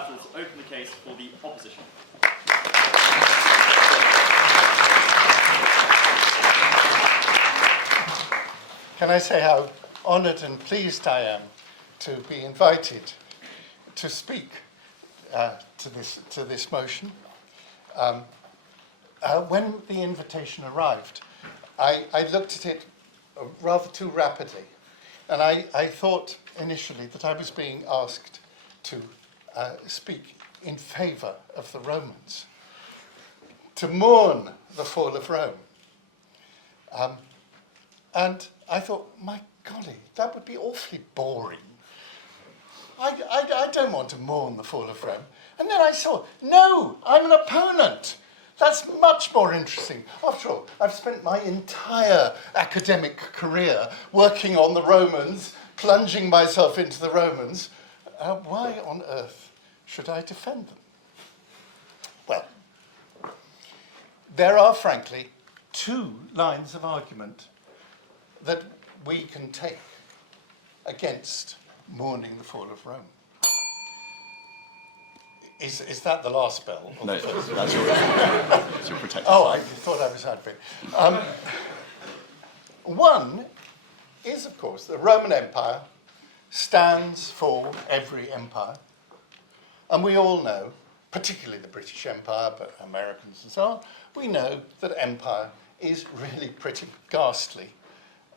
Wallace-Hadrill to open the case for the opposition. Can I say how honoured and pleased I am to be invited to speak to this motion. When the invitation arrived, I looked at it rather too rapidly, and I thought initially that I was being asked to speak in favour of the Romans, to mourn the fall of Rome. And I thought, my golly, that would be awfully boring. I don't want to mourn the fall of Rome. And then I saw, no, I'm an opponent. That's much more interesting. After all, I've spent my entire academic career working on the Romans, plunging myself into the Romans. Why on earth should I defend them? Well, there are, frankly, two lines of argument that we can take against mourning the fall of Rome. Is that the last bell? No, that's your protector. Oh, I thought I was out of it. One is, of course, the Roman Empire stands for every empire. And we all know, particularly the British Empire, but Americans and so on, we know that empire is really pretty ghastly.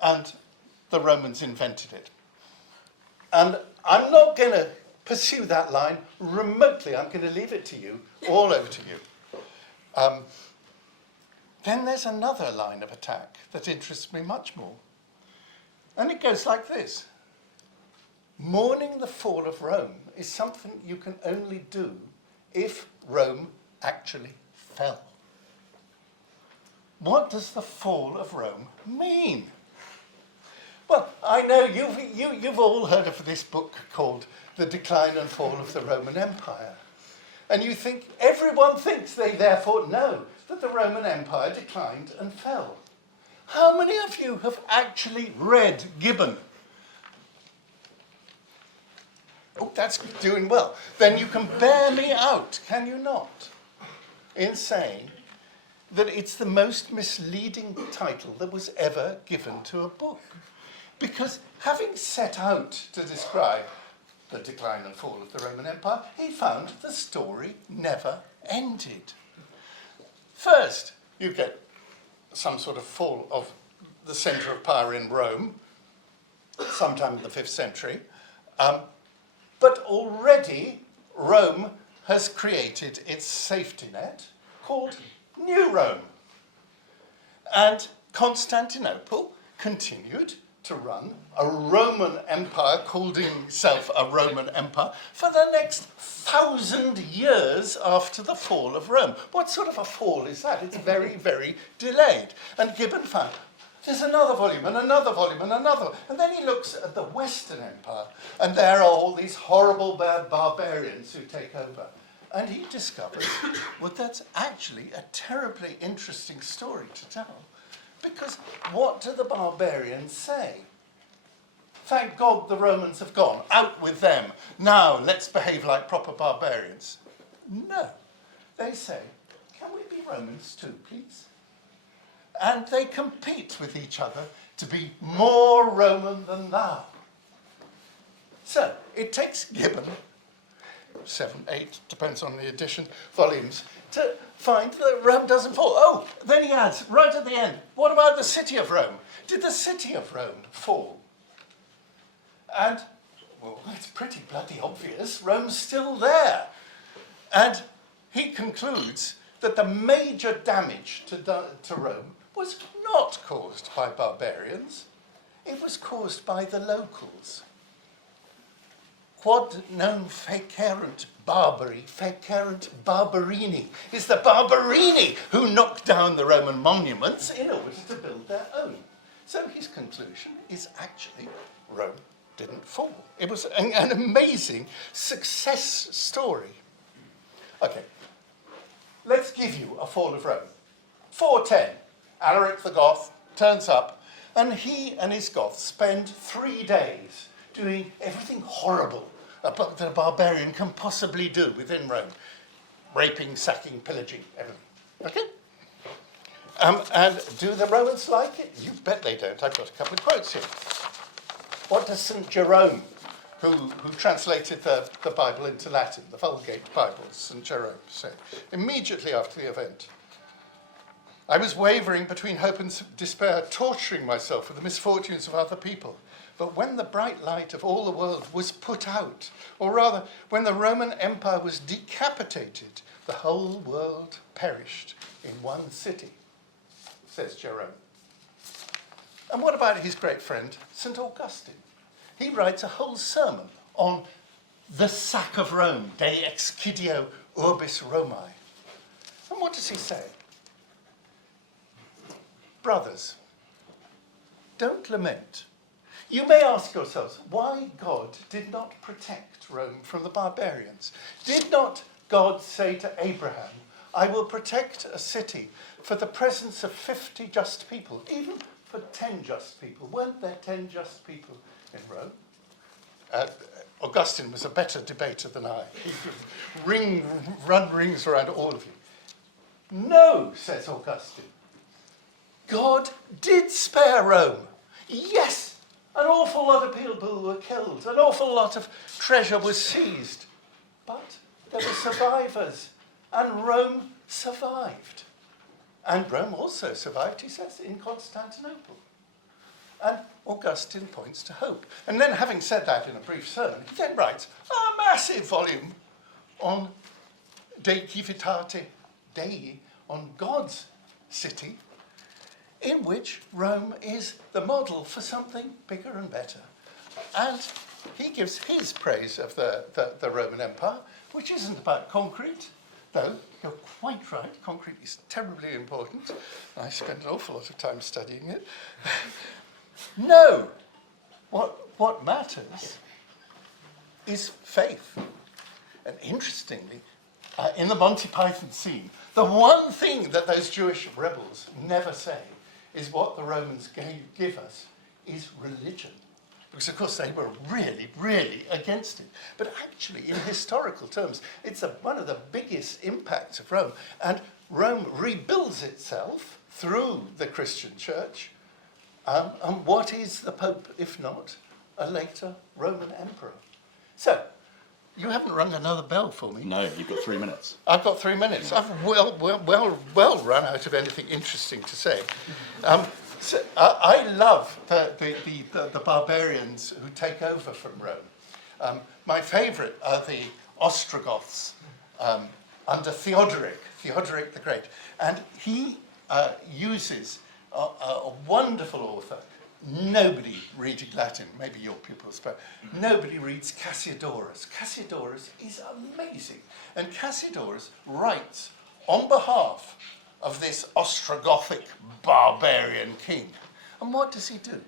And the Romans invented it. And I'm not going to pursue that line remotely. I'm going to leave it to you, all over to you. Then there's another line of attack that interests me much more. And it goes like this. Mourning the fall of Rome is something you can only do if Rome actually fell. What does the fall of Rome mean? Well, I know you've all heard of this book called The Decline and Fall of the Roman Empire. And you think, everyone thinks they therefore know that the Roman Empire declined and fell. How many of you have actually read Gibbon? Oh, that's doing well. Then you can bear me out, can you not? In saying that it's the most misleading title that was ever given to a book. Because having set out to describe the decline and fall of the Roman Empire, he found the story never ended. First, you get some sort of fall of the centre of power in Rome, sometime in the 5th century. But already Rome has created its safety net called New Rome. And Constantinople continued to run a Roman empire, calling itself a Roman empire, for the next 1,000 years after the fall of Rome. What sort of a fall is that? It's very, very delayed. And Gibbon found there's another volume, and another volume, and another. And then he looks at the Western Empire, and there are all these horrible barbarians who take over. And he discovers, well, that's actually a terribly interesting story to tell. Because what do the barbarians say? Thank God the Romans have gone. Out with them. Now let's behave like proper barbarians. No. They say, can we be Romans too, please? And they compete with each other to be more Roman than thou. So it takes Gibbon 7, 8, depends on the edition, volumes, to find that Rome doesn't fall. Oh, then he adds, right at the end, what about the city of Rome? Did the city of Rome fall? And, well, it's pretty bloody obvious. Rome's still there. And he concludes that the major damage to Rome was not caused by barbarians. It was caused by the locals. Quod non fecerunt barbari, fecerunt barbarini. It's the Barbarini who knocked down the Roman monuments in order to build their own. So his conclusion is actually Rome didn't fall. It was an amazing success story. Okay, let's give you a fall of Rome. 410, Alaric the Goth turns up, and he and his Goths spend 3 days doing everything horrible that a barbarian can possibly do within Rome. Raping, sacking, pillaging, everything. Okay? And do the Romans like it? You bet they don't. I've got a couple of quotes here. What does St. Jerome, who translated the Bible into Latin, the Vulgate Bible, St. Jerome, say, immediately after the event? I was wavering between hope and despair, torturing myself with the misfortunes of other people. But when the bright light of all the world was put out, or rather, when the Roman Empire was decapitated, the whole world perished in one city, says Jerome. And what about his great friend, St. Augustine? He writes a whole sermon on the sack of Rome, De Excidio Urbis Romae. And what does he say? Brothers, don't lament. You may ask yourselves why God did not protect Rome from the barbarians. Did not God say to Abraham, I will protect a city for the presence of 50 just people, even for 10 just people? Weren't there 10 just people in Rome? Augustine was a better debater than I. He could run rings around all of you. No, says Augustine. God did spare Rome. Yes, an awful lot of people were killed. An awful lot of treasure was seized. But there were survivors, and Rome survived. And Rome also survived, he says, in Constantinople. And Augustine points to hope. And then, having said that in a brief sermon, he then writes a massive volume on De Civitate Dei, on God's city, in which Rome is the model for something bigger and better. And he gives his praise of the Roman Empire, which isn't about concrete, though you're quite right, concrete is terribly important. I spent an awful lot of time studying it. No, what matters is faith. And interestingly, in the Monty Python scene, the one thing that those Jewish rebels never say is what the Romans give us is religion. Because, of course, they were really, really against it. But actually, in historical terms, it's one of the biggest impacts of Rome. And Rome rebuilds itself through the Christian church. And what is the Pope, if not a later Roman emperor? So, you haven't rung another bell for me. No, you've got 3 minutes. I've got 3 minutes. I've well run out of anything interesting to say. So, I love the barbarians who take over from Rome. My favourite are the Ostrogoths under Theodoric the Great. And he uses a wonderful author. Nobody reading Latin, maybe your pupils, but nobody reads Cassiodorus. Cassiodorus is amazing. And Cassiodorus writes on behalf of this Ostrogothic barbarian king. And what does he do?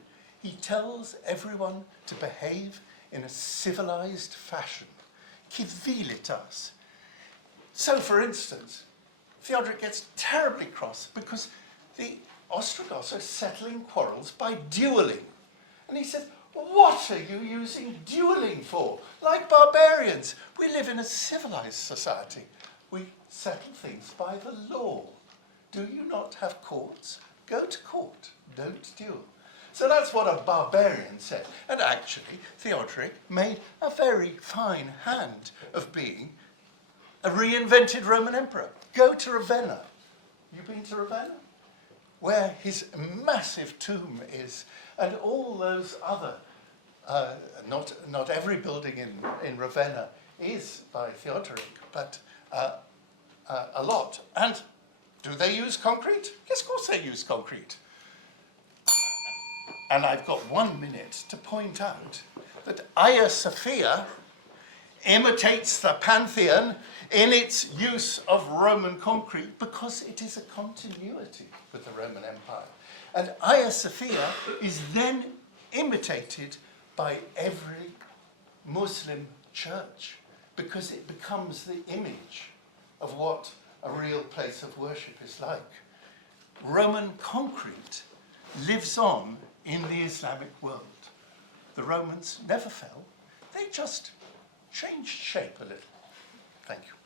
He tells everyone to behave in a civilized fashion. Civilitas. So, for instance, Theodoric gets terribly cross because the Ostrogoths are settling quarrels by duelling. And he says, what are you using duelling for? Like barbarians. We live in a civilized society. We settle things by the law. Do you not have courts? Go to court. Don't duel. So that's what a barbarian said. And actually, Theodoric made a very fine hand of being a reinvented Roman emperor. Go to Ravenna. You been to Ravenna? Where his massive tomb is, and all those other, not every building in Ravenna is by Theodoric, but a lot. And do they use concrete? Yes, of course they use concrete. And I've got 1 minute to point out that Hagia Sophia imitates the Pantheon in its use of Roman concrete because it is a continuity with the Roman Empire. And Hagia Sophia is then imitated by every Muslim church because it becomes the image of what a real place of worship is like. Roman concrete lives on in the Islamic world. The Romans never fell. They just changed shape a little. Thank you.